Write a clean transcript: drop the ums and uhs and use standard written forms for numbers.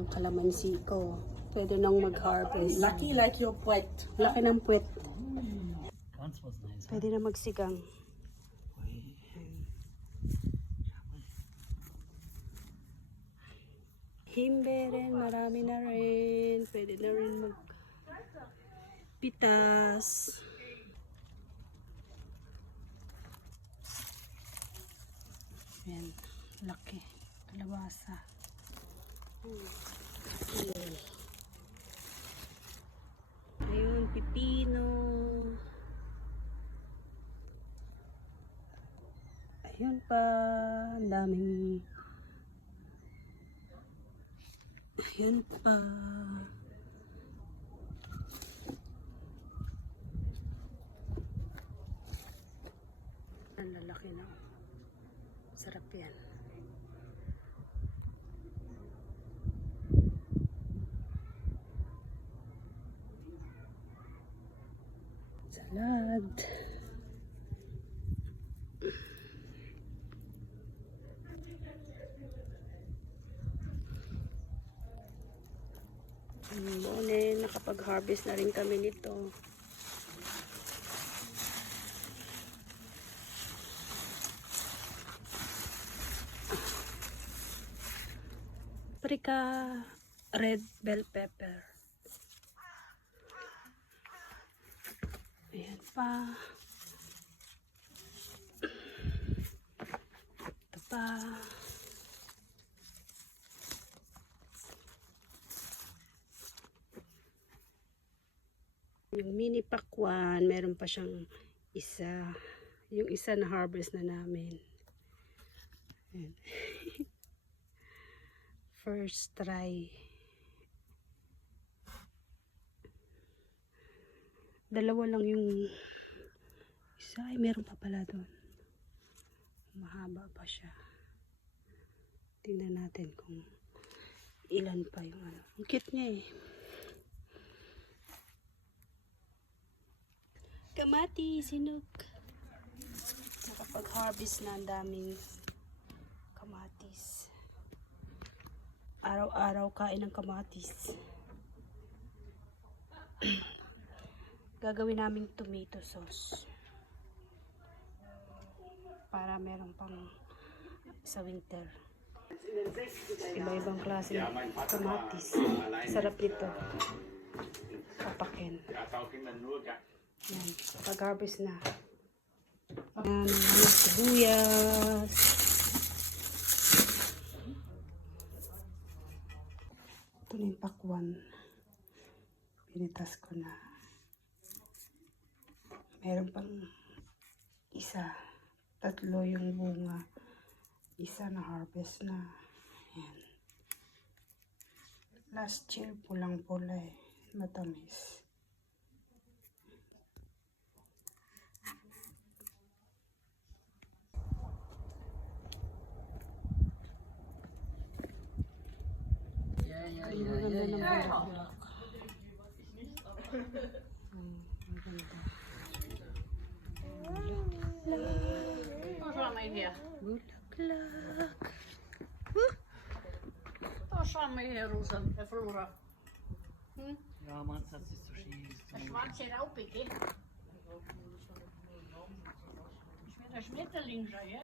ng kalamansi ko. Pwede nang mag-harvest. Lucky like your puwet. Laki ng puwet. Ganz was nice. Pwede na magsigang. Himbe rin, marami na rin. Pwede na rin magpitas. Ayan, laki. Kalabasa. Ayun, pipino. Ayun pa, ang daming. Ayun pa. Ang lalaki na. Sarap yan. Salad. Bone, nakapag-harvest na rin kami nito. Paprika, red bell pepper. Ayan pa. Ito pa. Yung mini pakwan, meron pa siyang isa. Yung isa na harvest na namin. Ayan. First try. Dalawa lang yung isa. Ay, meron pa pala doon. Mahaba pa siya. Tingnan natin kung ilan pa yung ano. Ang cute niya eh. Kamati, sinuk. Nakapag-harvest na ang daming kamatis. Araw-araw kain ng kamatis. Gagawin naming tomato sauce. Para meron pang sa winter. Iba-ibang klase ng kamatis. Sarap nito. Papakin. Yan, pag-harvest na. Yan, mga sibuyas. Ito na yung pakwan. Pinitas ko na. Meron pang isa. Tatlo yung bunga. Isa na harvest na. Yan. Last year, pulang-pula eh. Matamis. Ang ganda ng bulaklak. Ang ganda. Vad sa mig här? Bulaklak. Vad sa mig här rosen? Jag förlorar. Ja, man satt sich so schön. Jag schwarzer auch bitte. Ich werde Schmetterling sein, ja?